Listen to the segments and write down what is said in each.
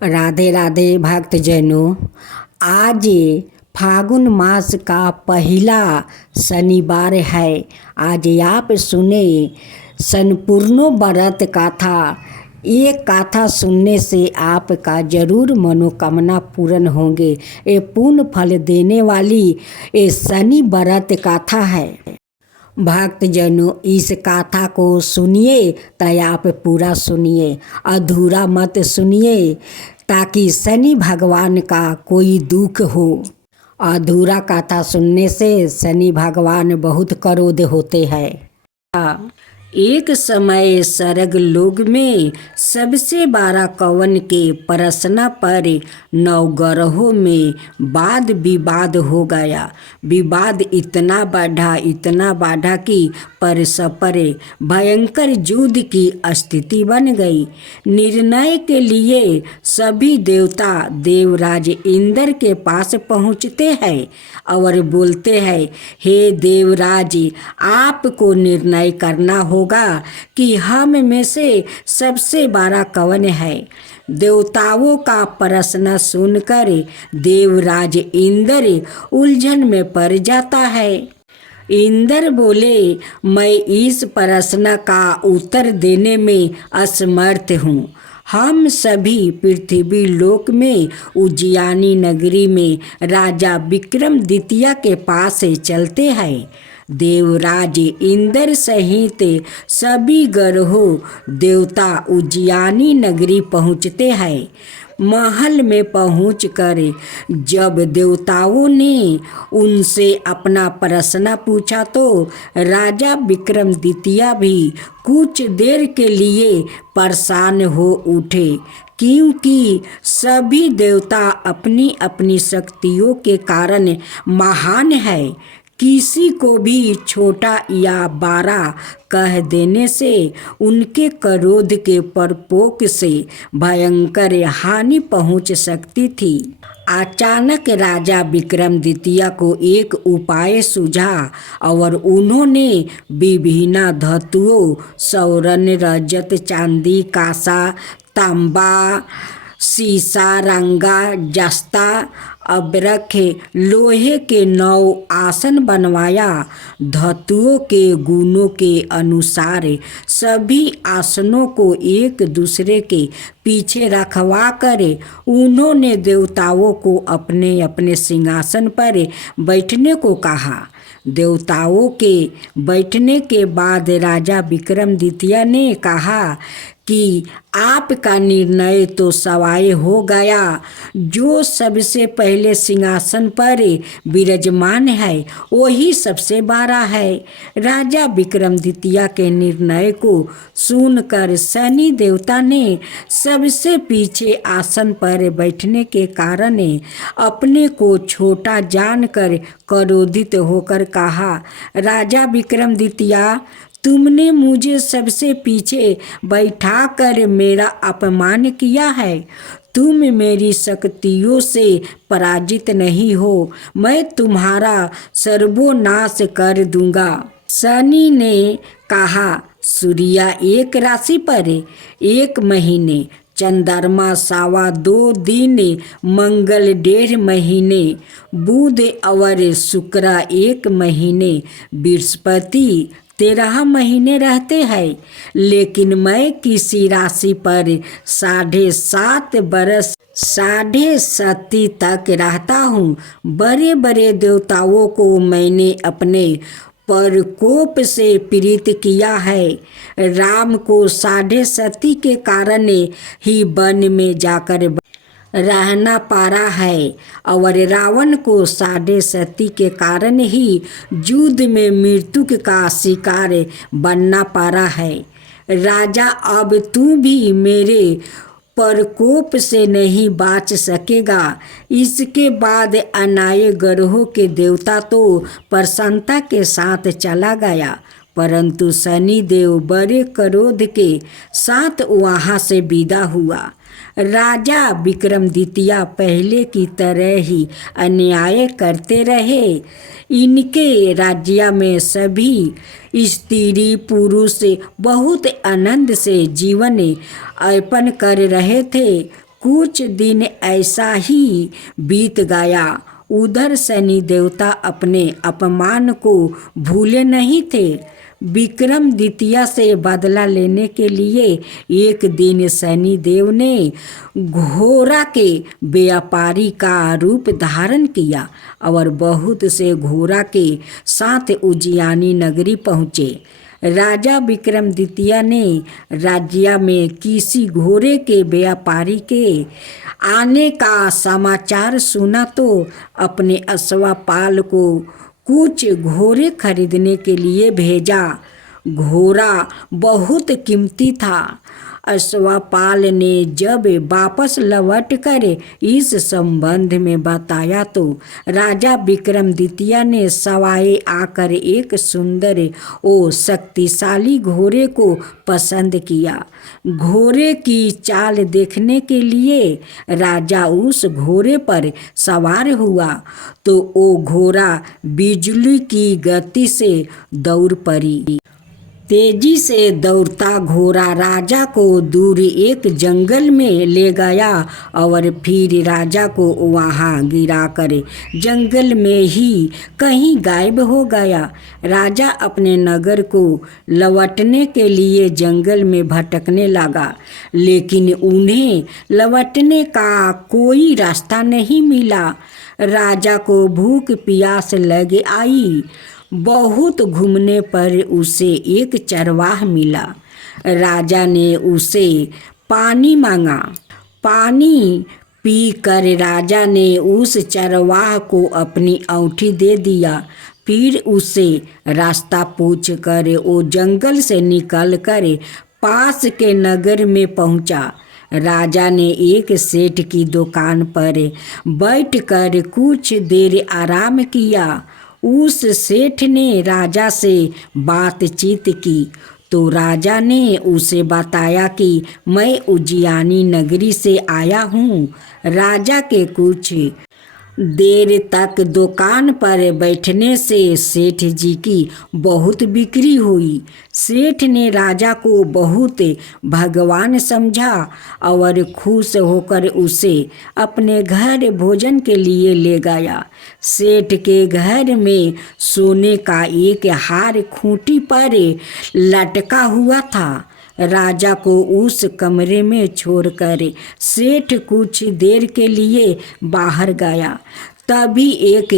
राधे राधे भक्तजनों। आज फागुन मास का पहला शनिवार है। आज आप सुने संपूर्ण व्रत कथा। ये कथा सुनने से आपका जरूर मनोकामना पूर्ण होंगे। ये पूर्ण फल देने वाली ये शनि व्रत कथा है। भक्तजनों, इस कथा को सुनिए तो आप पूरा सुनिए, अधूरा मत सुनिए, ताकि शनि भगवान का कोई दुख हो। अधूरा कथा सुनने से शनि भगवान बहुत क्रोध होते हैं। एक समय स्वर्ग लोक में सबसे बड़ा कवन के प्रश्न पर नवग्रहों में वाद विवाद हो गया। विवाद इतना बढ़ा कि परस्पर भयंकर युद्ध की स्थिति बन गई। निर्णय के लिए सभी देवता देवराज इंद्र के पास पहुँचते हैं और बोलते हैं, हे देवराज, आपको निर्णय करना होगा कि हम में से सबसे बड़ा कौन है। देवताओं का प्रश्न सुनकर देवराज इंद्र उलझन में पड़ जाता है। इंद्र बोले, मैं इस प्रश्न का उत्तर देने में असमर्थ हूँ। हम सभी पृथ्वी लोक में उज्जैनी नगरी में राजा विक्रमादित्य के पास चलते हैं। देवराज इंद्र सहित सभी ग्रहों देवता उज्जैनी नगरी पहुँचते हैं। महल में पहुंचकर जब देवताओं ने उनसे अपना प्रश्न पूछा तो राजा विक्रमादित्य भी कुछ देर के लिए परेशान हो उठे, क्योंकि सभी देवता अपनी अपनी शक्तियों के कारण महान है। किसी को भी छोटा या बड़ा कह देने से उनके क्रोध के प्रकोप से भयंकर हानि पहुंच सकती थी। अचानक राजा विक्रमादित्य को एक उपाय सूझा और उन्होंने विभिन्न धातुओं स्वर्ण, रजत, चांदी, कांसा, तांबा, सीसा, रंगा, जस्ता, अब्रख, लोहे के 9 आसन बनवाया। धातुओं के गुणों के अनुसार सभी आसनों को एक दूसरे के पीछे रखवा कर उन्होंने देवताओं को अपने अपने सिंहासन पर बैठने को कहा। देवताओं के बैठने के बाद राजा विक्रमादित्य ने कहा कि आपका निर्णय तो सवाय हो गया। जो सबसे पहले सिंहासन पर विराजमान है वही सबसे बड़ा है। राजा विक्रमादित्य के निर्णय को सुनकर शनि देवता ने सबसे पीछे आसन पर बैठने के कारण अपने को छोटा जानकर क्रोधित होकर कहा, राजा विक्रमादित्य, तुमने मुझे सबसे पीछे बैठाकर मेरा अपमान किया है। तुम मेरी शक्तियों से पराजित नहीं हो। मैं तुम्हारा सर्वनाश कर दूंगा। शनि ने कहा, सूर्य एक राशि पर 1 महीने, चंद्रमा 2.25 दिन, मंगल 1.5 महीने, बुध और शुक्र 1 महीने, बृहस्पति 13 महीने रहते हैं। लेकिन मैं किसी राशि पर 7.5 बरस 7.5 तक रहता हूँ। बड़े बड़े देवताओं को मैंने अपने प्रकोप से पीड़ित किया है। राम को 7.5 के कारण ही वन में जाकर रहना पड़ा है और रावण को 7.5 के कारण ही युद्ध में मृत्यु का शिकार बनना पड़ा है। राजा, अब तू भी मेरे प्रकोप से नहीं बच सकेगा। इसके बाद अन्य ग्रहों के देवता तो प्रसन्नता के साथ चला गया, परंतु शनिदेव बड़े क्रोध के साथ वहाँ से विदा हुआ। राजा विक्रमादित्य पहले की तरह ही अन्याय करते रहे। इनके राज्य में सभी स्त्री पुरुष बहुत आनंद से जीवन यापन कर रहे थे। कुछ दिन ऐसा ही बीत गया। उधर शनि देवता अपने अपमान को भूले नहीं थे। विक्रमादित्य से बदला लेने के लिए एक दिन शनि देव ने घोड़ा के व्यापारी का रूप धारण किया और बहुत से घोड़ा के साथ उज्जैनी नगरी पहुँचे। राजा विक्रमादित्य ने राज्य में किसी घोड़े के व्यापारी के आने का समाचार सुना तो अपने अश्वपाल को कुछ घोड़े खरीदने के लिए भेजा। घोड़ा बहुत कीमती था। अश्वपाल ने जब वापस लौट कर इस संबंध में बताया तो राजा विक्रमादित्य ने सवाए आकर एक सुंदर और शक्तिशाली घोड़े को पसंद किया। घोड़े की चाल देखने के लिए राजा उस घोड़े पर सवार हुआ तो वो घोड़ा बिजली की गति से दौड़ पड़ी। तेजी से दौड़ता घोड़ा राजा को दूर एक जंगल में ले गया और फिर राजा को वहां गिराकर जंगल में ही कहीं गायब हो गया। राजा अपने नगर को लौटने के लिए जंगल में भटकने लगा, लेकिन उन्हें लौटने का कोई रास्ता नहीं मिला। राजा को भूख प्यास लग आई। बहुत घूमने पर उसे एक चरवाह मिला। राजा ने उसे पानी मांगा। पानी पीकर राजा ने उस चरवाह को अपनी अंगूठी दे दिया। फिर उसे रास्ता पूछकर वो जंगल से निकलकर पास के नगर में पहुंचा। राजा ने एक सेठ की दुकान पर बैठकर कुछ देर आराम किया। उस सेठ ने राजा से बातचीत की तो राजा ने उसे बताया कि मैं उज्जैनी नगरी से आया हूँ। राजा के कुछ देर तक दुकान पर बैठने से सेठ जी की बहुत बिक्री हुई। सेठ ने राजा को बहुत भगवान समझा और खुश होकर उसे अपने घर भोजन के लिए ले गया। सेठ के घर में सोने का एक हार खूंटी पर लटका हुआ था। राजा को उस कमरे में छोड़कर सेठ कुछ देर के लिए बाहर गया। तभी एक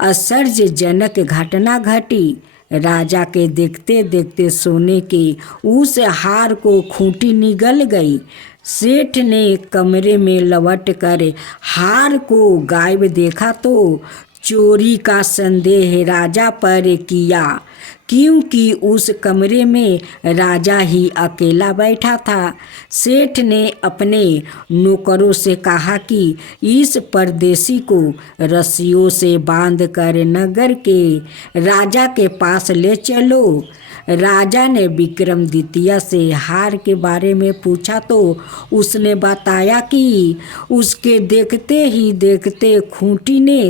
आश्चर्यजनक घटना घटी। राजा के देखते देखते सोने के उस हार को खूंटी निगल गई। सेठ ने कमरे में लौट कर हार को गायब देखा तो चोरी का संदेह राजा पर किया, क्योंकि उस कमरे में राजा ही अकेला बैठा था। सेठ ने अपने नौकरों से कहा कि इस परदेसी को रस्सियों से बांधकर नगर के राजा के पास ले चलो। राजा ने विक्रमादित्य से हार के बारे में पूछा तो उसने बताया कि उसके देखते ही देखते खूंटी ने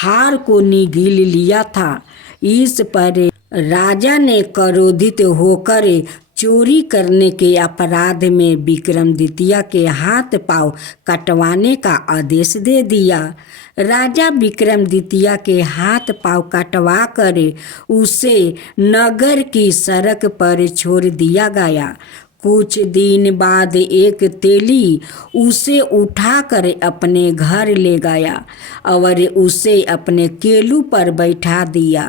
हार को निगल लिया था। इस पर राजा ने क्रोधित होकर चोरी करने के अपराध में विक्रमादित्य के हाथ पांव कटवाने का आदेश दे दिया। राजा विक्रमादित्य के हाथ पांव कटवा कर उसे नगर की सड़क पर छोड़ दिया गया। कुछ दिन बाद एक तेली उसे उठाकर अपने घर ले गया और उसे अपने केलू पर बैठा दिया।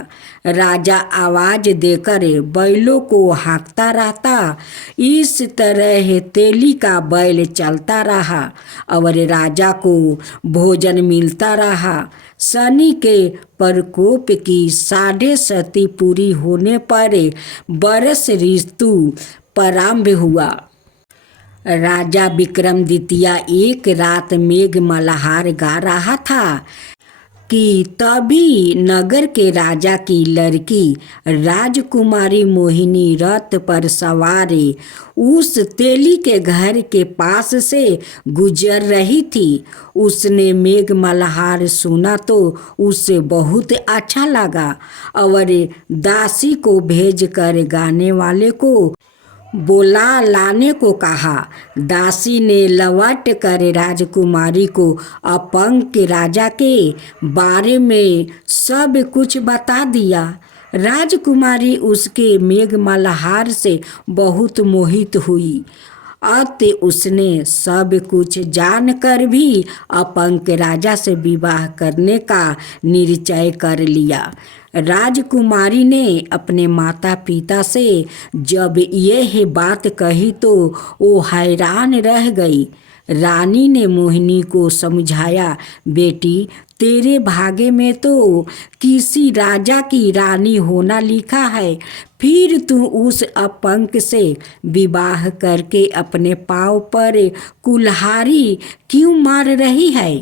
राजा आवाज देकर बैलों को हाँकता रहता। इस तरह तेली का बैल चलता रहा और राजा को भोजन मिलता रहा। शनि के प्रकोप की 7.5 पूरी होने पर वर्ष ऋतु प्रारंभ हुआ। राजा विक्रमादित्य एक रात मेघ मल्हार गा रहा था कि तभी नगर के राजा की लड़की राजकुमारी मोहिनी रथ पर सवार उस तेली के घर के पास से गुजर रही थी। उसने मेघ मल्हार सुना तो उसे बहुत अच्छा लगा और दासी को भेजकर गाने वाले को बोला लाने को कहा। दासी ने लौट कर राजकुमारी को अपंग के राजा के बारे में सब कुछ बता दिया। राजकुमारी उसके मेघमल्हार से बहुत मोहित हुई। अत उसने सब कुछ जानकर भी अपंग राजा से विवाह करने का निश्चय कर लिया। राजकुमारी ने अपने माता पिता से जब यह बात कही तो वो हैरान रह गई। रानी ने मोहिनी को समझाया, बेटी तेरे भाग्य में तो किसी राजा की रानी होना लिखा है, फिर तू उस अपंग से विवाह करके अपने पाँव पर कुल्हाड़ी क्यों मार रही है।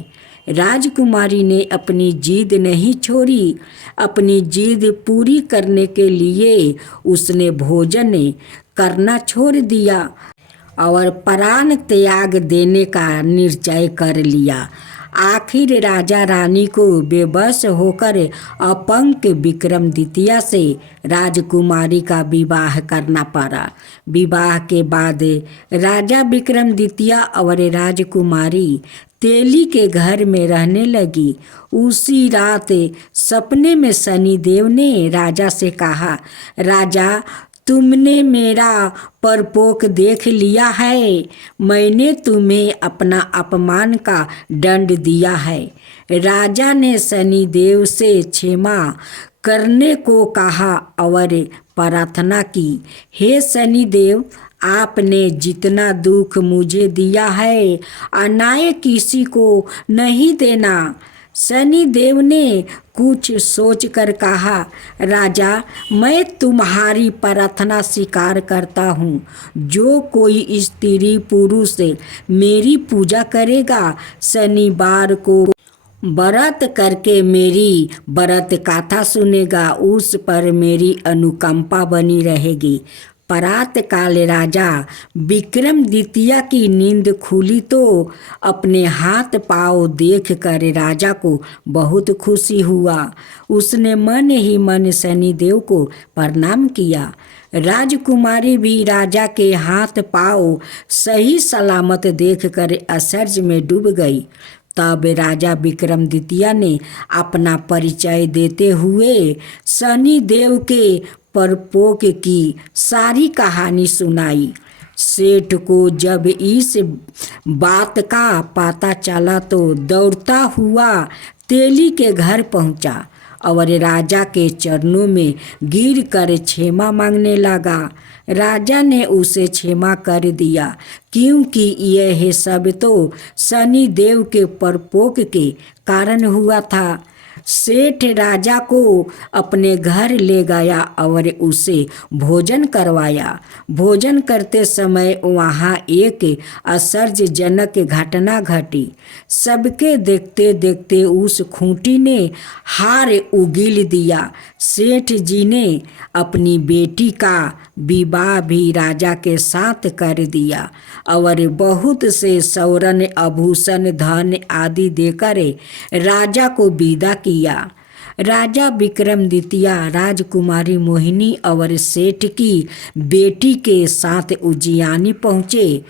राजकुमारी ने अपनी जिद नहीं छोड़ी। अपनी जिद पूरी करने के लिए उसने भोजन करना छोड़ दिया और प्राण त्याग देने का निश्चय कर लिया। आखिर राजा रानी को बेबस होकर अपंग विक्रमादित्य से राजकुमारी का विवाह करना पड़ा। विवाह के बाद राजा विक्रमादित्य और राजकुमारी तेली के घर में रहने लगी। उसी रात सपने में शनिदेव ने राजा से कहा, राजा तुमने मेरा परपोक देख लिया है। मैंने तुम्हें अपना अपमान का दंड दिया है। राजा ने शनिदेव से क्षमा करने को कहा और प्रार्थना की, हे शनिदेव आपने जितना दुख मुझे दिया है अनाय किसी को नहीं देना। शनिदेव ने कुछ सोचकर कहा, राजा मैं तुम्हारी प्रार्थना स्वीकार करता हूँ। जो कोई स्त्री पुरुष मेरी पूजा करेगा, शनिवार को व्रत करके मेरी व्रत कथा सुनेगा, उस पर मेरी अनुकंपा बनी रहेगी। प्रातःकाल राजा विक्रमादित्य की नींद खुली तो अपने हाथ पाँव देख कर राजा को बहुत खुशी हुआ। उसने मन ही मन शनिदेव को प्रणाम किया। राजकुमारी भी राजा के हाथ पाँव सही सलामत देखकर आश्चर्य में डूब गई। तब राजा विक्रमादित्य ने अपना परिचय देते हुए शनिदेव के परपोक की सारी कहानी सुनाई। सेठ को जब इस बात का पता चला तो दौड़ता हुआ तेली के घर पहुंचा और राजा के चरणों में गिर कर क्षमा मांगने लगा। राजा ने उसे क्षमा कर दिया, क्योंकि यह सब तो शनिदेव के परपोक के कारण हुआ था। सेठ राजा को अपने घर ले गया और उसे भोजन करवाया। भोजन करते समय वहाँ एक आश्चर्यजनक घटना घटी। सबके देखते देखते उस खूंटी ने हार उगील दिया। सेठ जी ने अपनी बेटी का विवाह भी राजा के साथ कर दिया और बहुत से स्वर्ण आभूषण धन आदि देकर राजा को विदा किया। राजा विक्रमादित्य राजकुमारी मोहिनी और सेठ की बेटी के साथ उज्जैनी पहुँचे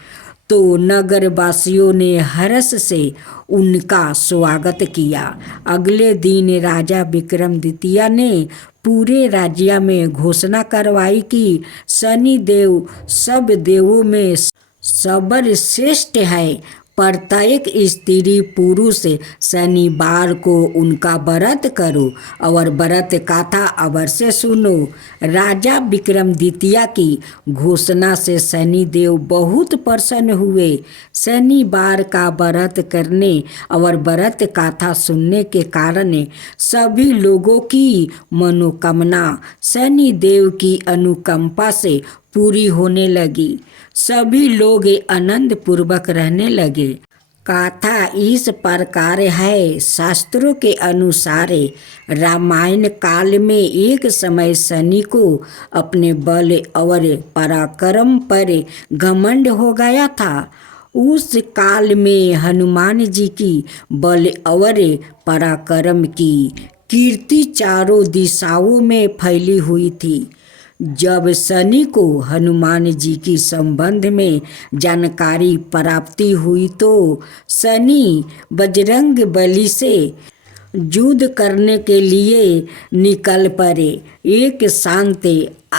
तो नगरवासियों ने हर्ष से उनका स्वागत किया। अगले दिन राजा विक्रमादित्य ने पूरे राज्य में घोषणा करवाई कि शनिदेव सब देवों में सर्वश्रेष्ठ है। प्रत्येक स्त्री पुरुष शनिवार को उनका व्रत करो और व्रत कथा अवश्य सुनो। राजा विक्रमादित्य की घोषणा से शनिदेव बहुत प्रसन्न हुए। शनिवार का व्रत करने और व्रत कथा सुनने के कारण सभी लोगों की मनोकामना शनिदेव की अनुकंपा से पूरी होने लगी। सभी लोग आनंद पूर्वक रहने लगे। कथा इस प्रकार है। शास्त्रों के अनुसार रामायण काल में एक समय शनि को अपने बल और पराक्रम पर घमंड हो गया था। उस काल में हनुमान जी की बल और पराक्रम की कीर्ति चारों दिशाओं में फैली हुई थी। जब शनि को हनुमान जी की संबंध में जानकारी प्राप्ति हुई तो शनि बजरंग बली से युद्ध करने के लिए निकल पड़े। एक शांत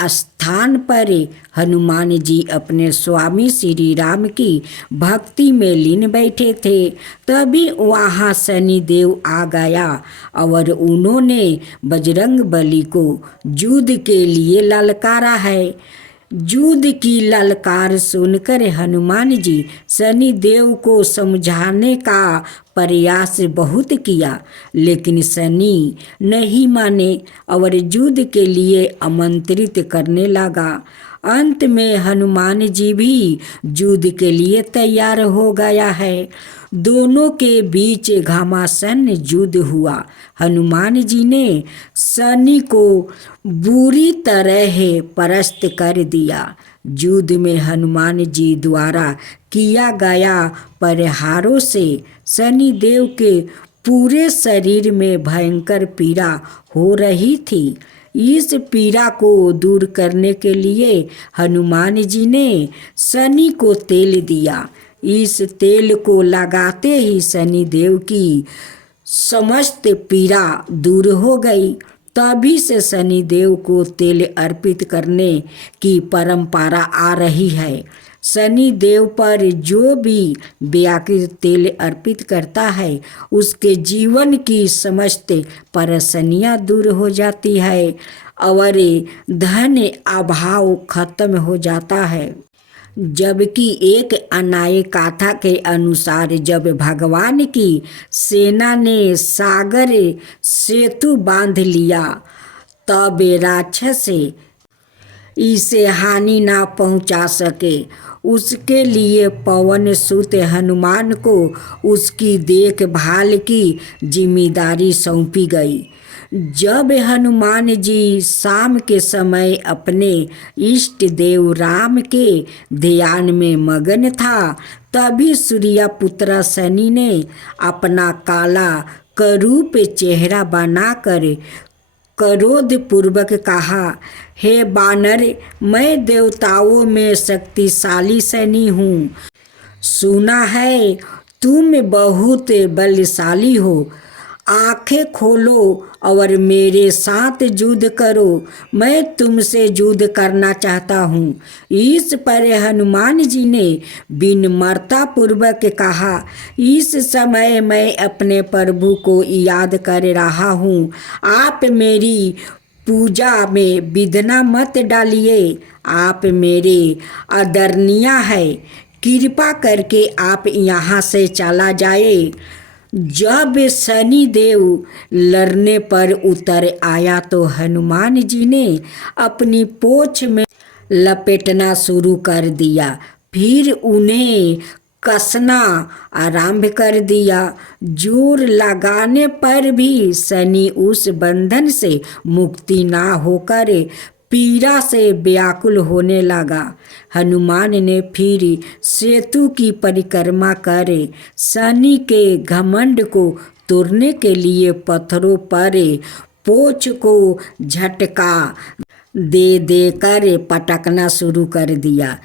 स्थान पर हनुमान जी अपने स्वामी श्री राम की भक्ति में लीन बैठे थे। तभी वहाँ शनि देव आ गया और उन्होंने बजरंग बली को युद्ध के लिए ललकारा है। युद्ध की ललकार सुनकर हनुमान जी शनि देव को समझाने का प्रयास बहुत किया, लेकिन शनि नहीं माने और युद्ध के लिए आमंत्रित करने लगा। अंत में हनुमान जी भी युद्ध के लिए तैयार हो गया है। दोनों के बीच घमासान युद्ध हुआ। हनुमान जी ने शनि को बुरी तरह परास्त कर दिया। युद्ध में हनुमान जी द्वारा किया गया प्रहारों से शनि देव के पूरे शरीर में भयंकर पीड़ा हो रही थी। इस पीड़ा को दूर करने के लिए हनुमान जी ने शनि को तेल दिया। इस तेल को लगाते ही शनि देव की समस्त पीड़ा दूर हो गई। तभी से शनि देव को तेल अर्पित करने की परंपरा आ रही है। शनि देव पर जो भी व्याकृत तेल अर्पित करता है उसके जीवन की समस्त परेशानियां दूर हो जाती है और धन अभाव खत्म हो जाता है। जबकि एक अन्य कथा के अनुसार जब भगवान की सेना ने सागर सेतु बांध लिया तब राक्षस इसे हानि ना पहुंचा सके। उसके लिए पवन सुत हनुमान को उसकी देखभाल की जिम्मेदारी सौंपी गई। जब हनुमान जी शाम के समय अपने इष्ट देव राम के ध्यान में मगन था, तभी सूर्यपुत्र शनि ने अपना काला करूप चेहरा बनाकर क्रोध पूर्वक कहा, हे बानर, मैं देवताओं में शक्तिशाली शनि हूँ। सुना है तुम बहुत बलशाली हो। आंखें खोलो और मेरे साथ युद्ध करो। मैं तुमसे युद्ध करना चाहता हूँ। इस पर हनुमान जी ने विनम्रता पूर्वक कहा, इस समय मैं अपने प्रभु को याद कर रहा हूँ। आप मेरी पूजा में विघ्न मत डालिए। आप मेरे आदरणीय हैं। कृपा करके आप यहाँ से चला जाए। जब शनि देव लड़ने पर उतर आया तो हनुमान जी ने अपनी पोछ में लपेटना शुरू कर दिया। फिर उन्हें कसना आरंभ कर दिया। जोर लगाने पर भी शनि उस बंधन से मुक्ति ना होकर पीड़ा से व्याकुल होने लगा। हनुमान ने फिर सेतु की परिक्रमा कर शनि के घमंड को तोड़ने के लिए पत्थरों पर पोछ को झटका दे देकर पटकना शुरू कर दिया।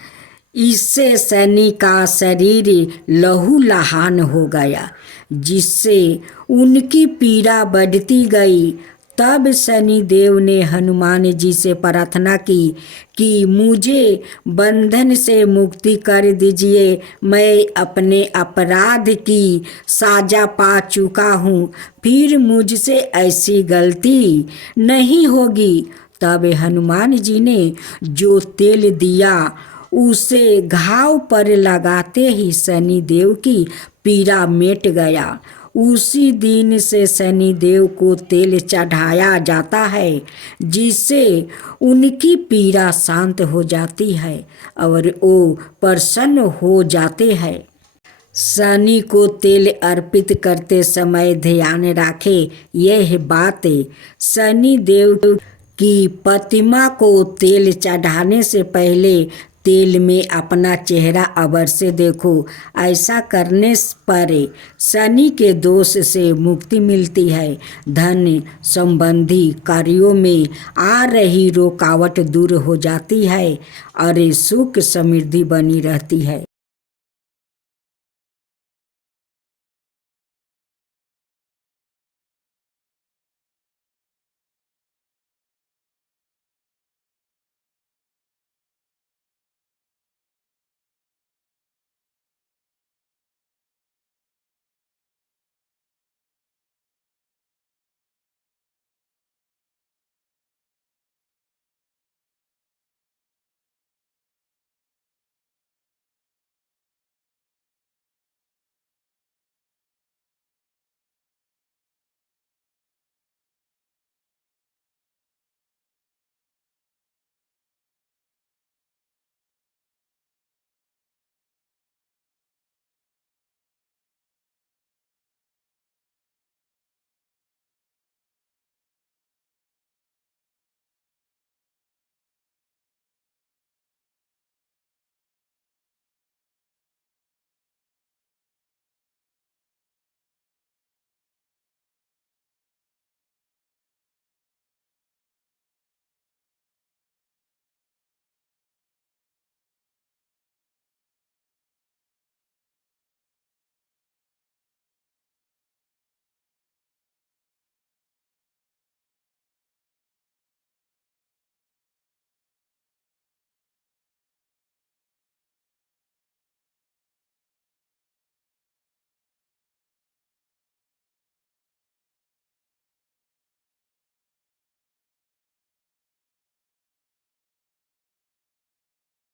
इससे शनि का शरीर लहूलुहान हो गया, जिससे उनकी पीड़ा बढ़ती गई। तब शनि देव ने हनुमान जी से प्रार्थना की कि मुझे बंधन से मुक्ति कर दीजिए। मैं अपने अपराध की सजा पा चुका हूँ, फिर मुझसे ऐसी गलती नहीं होगी। तब हनुमान जी ने जो तेल दिया उसे घाव पर लगाते ही शनि देव की पीड़ा मिट गया। उसी दिन से शनि देव को तेल चढ़ाया जाता है, जिससे उनकी पीड़ा शांत हो जाती है और वो प्रसन्न हो जाते हैं। शनि को तेल अर्पित करते समय ध्यान रखें यह बात, शनि देव की प्रतिमा को तेल चढ़ाने से पहले तेल में अपना चेहरा अवश्य देखो। ऐसा करने पर शनि के दोष से मुक्ति मिलती है। धन संबंधी कार्यों में आ रही रुकावट दूर हो जाती है और सुख समृद्धि बनी रहती है।